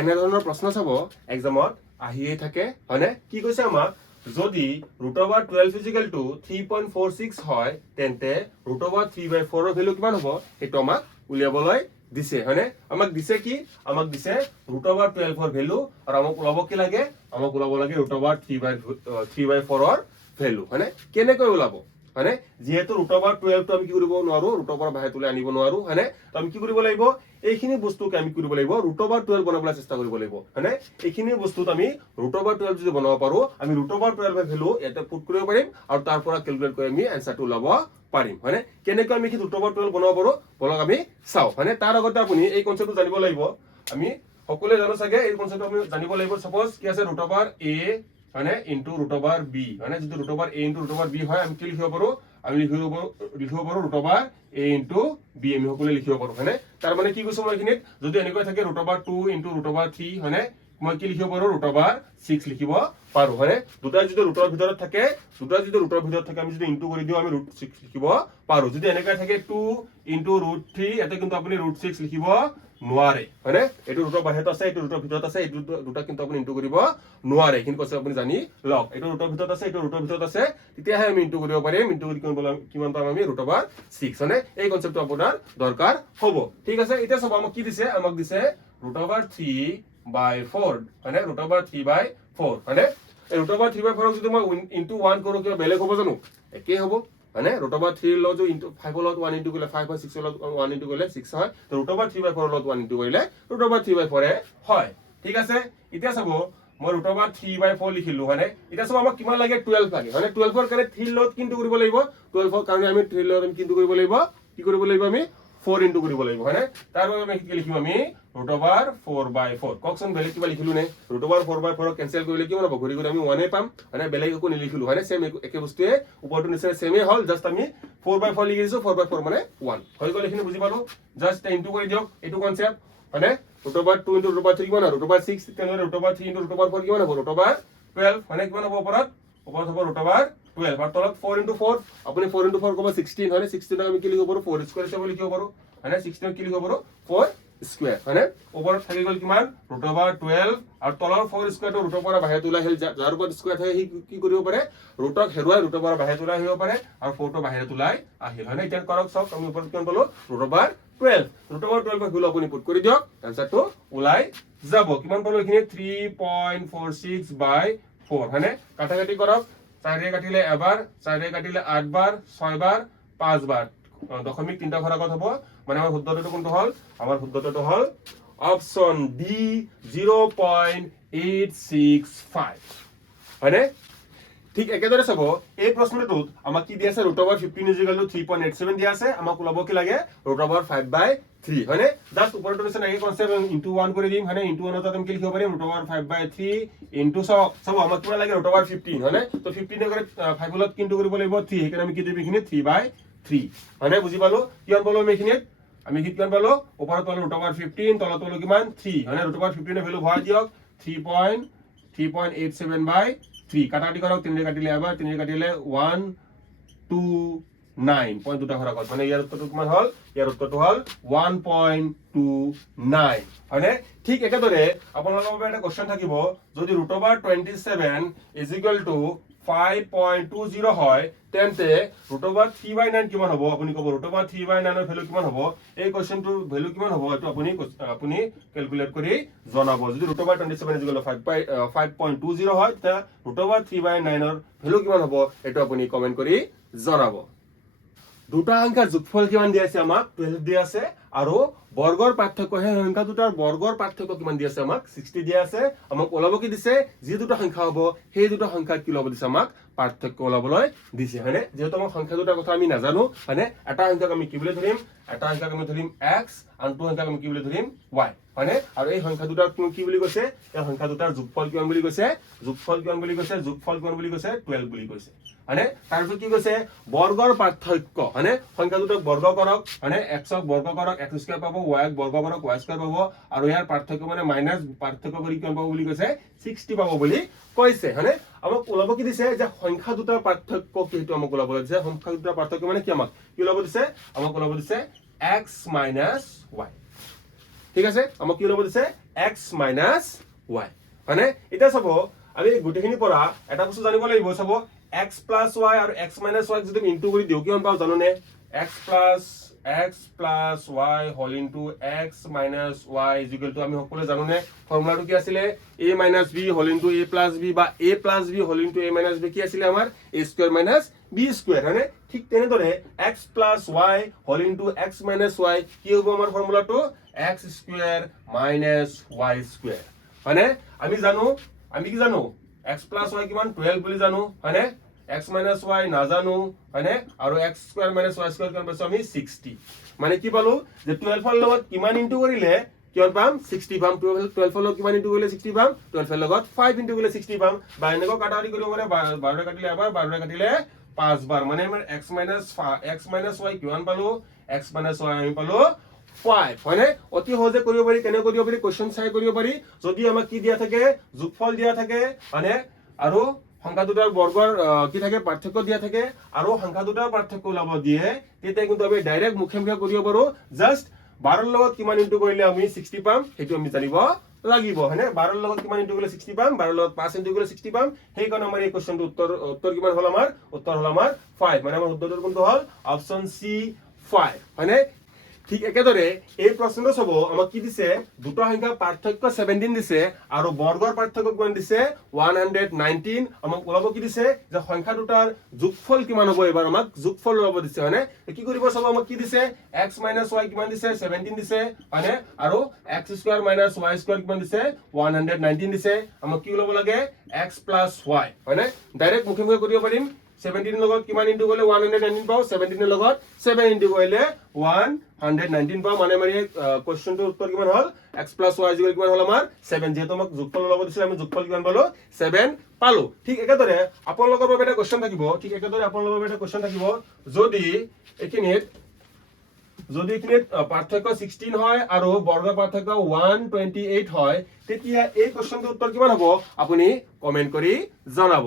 এনেধৰণৰ প্ৰশ্ন চাব এক্সামত আহিয়ে থাকে হয়নে কি কৈছে আমাক যদি √12 ইজিক্যাল টু 3.46 হয় তেন্তে √3/4 ৰ ভ্যালু কিমান হ'ব সেইটো আমাক উলিয়াবলৈ দিছে হয়নে আমাক দিছে কি আমাক দিছে √12 ৰ ভ্যালু আৰু আমাক ওলাব কি লাগে আমাক ওলাব লাগে √3/4 ৰ ভ্যালু হয়নে কেনেকৈ ওলাব হয়নে যেহেতু √12 টো আমি কি কৰিব নোৱাৰো ৰুটৰ পৰা বাহিৰ তুলি আনিব নোৱাৰো হয়নে তো আমি কি কৰিব লাগিব এইখিনি বস্তুকে আমি কৰিব লাগিব √12 বনাবলৈ চেষ্টা কৰিব লাগিব হয়নে এইখিনি বস্তুত আমি √12 যদি বনাব পাৰো আমি √12 ৰ ভ্যালু ইয়াতে পুট কৰিব পাৰিম আৰু তাৰ পৰা ক্যালকুলেট কৰি আমি আনসাৰটো ওলাব পাৰিম হয়নে কেনেকৈ আমি কি √12 বনাব পাৰো বলক আমি চাও হয়নে তাৰ আগতে আপুনি এই কনসেপ্টটো জানিব লাগিব আমি সকলোৱে জানো চাগে এই কনসেপ্টটো আমি জানিব লাগিব সাপোজ কি আছে √a হয়নে ইনটু √b হয়নে যদি √a ইনটু √b হয় আমি কি লিখিব পাৰো আমি লিখিব পাৰো √a ইনটু b আমি সকলোৱে লিখিব পাৰো হয়নে তাৰ মানে কি কৈছো মই এখিনিত যদি এনেকৈ থাকে √2 ইনটু √3 হয়নে মই কি লিখিব পাৰো √6 লিখিব পাৰো হয়নে দুটা যদি ৰুটৰ ভিতৰত থাকে আমি যদি ইনটু কৰি দিও আমি √6 লিখিব পাৰো যদি এনেকৈ থাকে 2 ইনটু √3 এতে কিন্তু আপুনি √6 লিখিব নোৱাৰে হয়নে এটো ৰুটৰ বাহিৰত আছে এটো ৰুটৰ ভিতৰত আছে এটো দুটা কিন্তু আপুনি ইনটু কৰিব নোৱাৰে কিন্তু কৈছে আপুনি জানি লওক এটো ৰুটৰ ভিতৰত আছে এটো ৰুটৰ ভিতৰত আছে তেতিয়াহে আমি ইনটু কৰিব পাৰিম ইনটু কৰি কিমান পাম আমি √6 হয়নে এই কনসেপ্টটো আপোনাৰ দৰকাৰ হ'ব ঠিক আছে এতিয়া সব আমাক কি দিছে আমাক দিছে √3/4 হয়নে √3/4 হয়নে এই √3/4 যদি মই ইনটু 1 কৰো কিবা বেলেগ হ'ব জানো একেই হ'ব হয়নে √3 ল जो ইনটু 5 লত 1 ইনটু কৰিলে 5 হয় 6 লত 1 ইনটু কৰিলে 6 হয় তো √3/4 লত 1 ইনটু কৰিলে √3/4 হয় ঠিক আছে এতিয়া চাব মই √3/4 লিখিলো হয়নে এতিয়া চাব আমাক কিমান লাগে 12 লাগে হয়নে 12 ৰ কাৰণে 3 লত কিন্তু কৰিব লাগিব 12 ৰ কাৰণে আমি 3 লত আমি কিন্তু কৰিব লাগিব কি কৰিব লাগিব আমি 4 ইনটু কৰিব লাগিব হয়নে তাৰ বাবে আমি কি লিখিম আমি √4/4 ককচোন বেলেগ কিবা লিখিলো নে √4/4 কেনসেল কৰিলে কিমান হ'ব ঘূৰি ঘূৰি আমি 1 এ পাম মানে বেলেগ একো নিলিখিলো হয়নে সেম একে বস্তুৱে ওপৰটো নিচে সেমে হল জাস্ট আমি 4/4 লিখি দিছো 4/4 মানে 1 হৈ গ'ল এখিনি বুজি পালো জাস্ট ইনটু কৰি দিয়ক এটো কনসেপ্ট হয়নে √2 ইনটু √3 কিমান হ'ব √6 তেনে √3 ইনটু √4 কিমান হ'ব √12 হয়নে কিমান হ'ব ওপৰত হ'ব √12 আৰু তলত 4 ইনটু 4 আপুনি 4 ইনটু 4 ক'ব 16 হয়নে 16 আমি কি লিখিব পাৰো 4 স্কয়াৰ হিচাপে লিখিব পাৰো হয়নে 16 কি লিখিব পাৰো 4 স্কয়াৰ হয়নে ওপৰত থাকি গ'ল কিমান √12 আৰু তলৰ 4 স্কয়াৰটো ৰুটৰ পৰা বাহিৰত ওলাই আহিল যাৰ ওপৰত স্কয়াৰ থাকে সি কি কৰিব পাৰে ৰুটক হেৰুৱাই ৰুটৰ পৰা বাহিৰত ওলাই আহিব পাৰে আৰু 4 টো বাহিৰত ওলাই আহিল হয়নে এতিয়া কৰক সব আমি ওপৰত কিমান পালো √12 ভ্যালু আপুনি পুট কৰি দিয়ক আনসাৰটো ওলাই যাব কিমান পালো এখিনি 3.46/4 হয়নে কাটাকাটি কৰক 4 এ কাটিলে এবাৰ 4 এ কাটিলে 8 বাৰ 6 বাৰ 5 বাৰ দশমিক 3টা ঘৰ আগত হ'ব মানে আমাৰ শুদ্ধটো কোনটো হল আমাৰ শুদ্ধটো হল অপচন ডি 0.865 হয়নে ঠিক একেদৰে চাব এই প্ৰশ্নটোত আমাক কি দিয়া আছে √15 3.87 দিয়া আছে আমাক ওলাব কি লাগে √5/3 হয়নে জাস্ট ওপৰটো নিচনা এই কনসেপ্ট ইনটু 1 কৰি দিম হয়নে ইনটু 1 ত আমি কি লিখিব পাৰিম √5/3 ইনটু চাব আমাক কিমান লাগে √15 হয়নে তো 15 কৰে 5 লত কিনটু কৰিব লাগিব 3 সেইকাৰণে আমি কি দিম এখিনি 3/3 হয়নে বুজি পালো কিমান পালো আমি কিমান পালো ওপৰত পালো √15 তলত পালো কিমান 3 হয়নে √15 এৰ ভ্যালু ভৰাই দিয়ক 3.87/3 কাটাকাটি কৰক 3 কাটিলে এবাৰ 3 কাটিলে 1 2 9 পইণ্ট দুটা ঘৰ আগত মানে ইয়াৰ উত্তৰটো কিমান হল ইয়াৰ উত্তৰটো হল 1.29 হয়নে ঠিক একেদৰে আপোনালোকৰ বাবে এটা কোৱেশ্চন থাকিব যদি √27 5.20 হয় তেন্তে √3/9 কিমান হ'ব আপুনি ক'ব √3/9 ৰ ভ্যালু কিমান হ'ব এই কোৱেশ্চনটোৰ ভ্যালু কিমান হ'ব এটো আপুনি ক্যালকুলেট কৰি জনাব যদি √27 5.20 হয় তে √3/9 ৰ ভ্যালু কিমান হ'ব এটো আপুনি কমেন্ট কৰি জনাব দুটা সংখ্যাৰ যোগফল কিমান দিয়া আছে আমাক 12 দিয়া আছে আৰু বৰ্গৰ পাৰ্থক্য হে সংখ্যা দুটাৰ বৰ্গৰ পাৰ্থক্য কিমান দিয়া আছে আমাক 60 দিয়া আছে আমাক ওলাব কি দিছে যি দুটা সংখ্যা হ'ব সেই দুটা সংখ্যা কি ওলাব দিছে আমাক পাৰ্থক্য ওলাবলৈ দিছে হয়নে যেহেতু আমাৰ সংখ্যা দুটাৰ কথা আমি নাজানো হয়নে এটা সংখ্যাক আমি কি বুলি ধৰিম এটা সংখ্যাক আমি ধৰিম x আনটো সংখ্যাক আমি কি বুলি ধৰিম y হয়নে আৰু এই সংখ্যা দুটাৰ কি বুলি কৈছে এই সংখ্যা দুটাৰ যোগফল কিমান বুলি কৈছে যোগফল কিমান বুলি কৈছে 12 বুলি কৈছে হয়নে তাৰপিছত কি কৈছে বৰ্গৰ পাৰ্থক্য হয়নে সংখ্যা দুটাক বৰ্গ কৰক হয়নে x ক বৰ্গ কৰক x স্কয়াৰ পাব y ক বৰ্গ কৰক y স্কয়াৰ পাব আৰু ইয়াৰ পাৰ্থক্য মানে মাইনাস পাৰ্থক্য কৰি কিমান পাব বুলি কৈছে 60 পাব বুলি কৈছে হয়নে আমাক ওলাব কি দিছে যে সংখ্যা দুটাৰ পাৰ্থক্য কি হেতু আমাক ওলাব দিছে সংখ্যা দুটাৰ পাৰ্থক্য মানে কি আমাক কি ওলাব দিছে আমাক ওলাব দিছে x - y ঠিক আছে আমাক কি ল'ব দিছে x minus y মানে এটা চাব আমি গুটেখিনি পৰা এটা বস্তু জানিব লাগিব চাব x plus y আৰু x minus y যদি ইনটু কৰি দিও কিমান পাও জানোনে x plus y whole into x minus y is equal to আমি সকলোৱে জানোনে ফৰ্মুলাটো কি আছিল a minus b whole into a plus b বা a plus b whole into a minus b কি আছিল আমাৰ a square minus b square হয়নে ঠিক তেনেদৰে x plus y whole into x minus y কি হ'ব আমাৰ ফৰ্মুলাটো x square minus y square হয়নে আমি কি জানো x plus y কিমান 12 বুলি জানো হয়নে x minus y নাজানো হয়নে আৰু x square minus y square কিমান পাইছো আমি 60 মানে কি পালো যে 12 ৰ লগত কিমান ইনটু কৰিলে কিমান পাম 60 পাম 12 ৰ লগত কিমান ইনটু কৰিলে 60 পাম 12 ৰ লগত 5 ইনটু কৰিলে 60 পাম বা এনেকৈ কাটাকাটি কৰিব পাৰে 12 কাটিলে এবাৰ 12 কাটিলে 5 বাৰ মানে আমাৰ x minus y কিমান পালো x minus y আমি পালো 5 হয়নে অতি সহজে কৰিব পাৰি কেনে কৰিব পাৰি কোৱেশ্চন চাই কৰিব পাৰি যদি আমাক কি দিয়া থাকে যোগফল দিয়া থাকে মানে আৰু সংখ্যা দুটাৰ বৰ্গৰ কি থাকে পাৰ্থক্য দিয়া থাকে আৰু সংখ্যা দুটাৰ পাৰ্থক্য ওলাব দিয়ে তেতিয়া কিন্তু আমি ডাইৰেক্ট মুখে মুখে কৰিব পাৰো জাস্ট 12 ৰ লগত কিমান ইনটু কৰিলে আমি 60 পাম হেতু আমি জানিব লাগিব হয়নে 12 ৰ লগত কিমান ইনটু কৰিলে 60 পাম 12 ৰ লগত 5 ইনটু কৰিলে 60 পাম সেই কাৰণে আমাৰ এই কোৱেশ্চনটো উত্তৰ কিমান হল আমাৰ উত্তৰ হল আমাৰ 5 মানে আমাৰ উত্তৰটো কোনটো হল অপচন সি 5 হয়নে ঠিক একেদৰে এই প্ৰশ্নটো চাব আমাক কি দিছে দুটা সংখ্যাৰ পাৰ্থক্য 17 দিছে আৰু বৰ্গৰ পাৰ্থক্য কিমান দিছে 119 আমাক ওলাব কি দিছে যে সংখ্যা দুটাৰ যোগফল কিমান হ'ব এবাৰ আমাক যোগফল ওলাব দিছে হয়নে কি কৰিব চাব আমাক কি দিছে x y কিমান দিছে 17 দিছে হয়নে আৰু x square minus y square কিমান দিছে 119 দিছে আমাক কি ওলাব লাগে x plus y হয়নে ডাইৰেক্ট মুখে মুখে কৰিব পাৰিম 17 লগত কিমান ইনটু কৰিলে 119 পাও 17 লগত 7 ইনটু কৰিলে 119 পাও মানে মানে কোৱেশ্চনটোৰ উত্তৰ কিমান হল x plus y কিমান হল আমাৰ 7 যেহেতু আমাক যোগফল ওলাব দিছিল আমি যোগফল কিমান পালো 7 পালো ঠিক একেদৰে আপোনালোকৰ বাবে এটা কোৱেশ্চন থাকিব ঠিক একেদৰে আপোনালোকৰ বাবে এটা কোৱেশ্চন থাকিব যদি এখিনিত পাৰ্থক্য 16 হয় আৰু বৰ্গৰ পাৰ্থক্য 128 হয় তেতিয়া এই কোৱেশ্চনটোৰ উত্তৰ কিমান হ'ব আপুনি কমেন্ট কৰি জনাব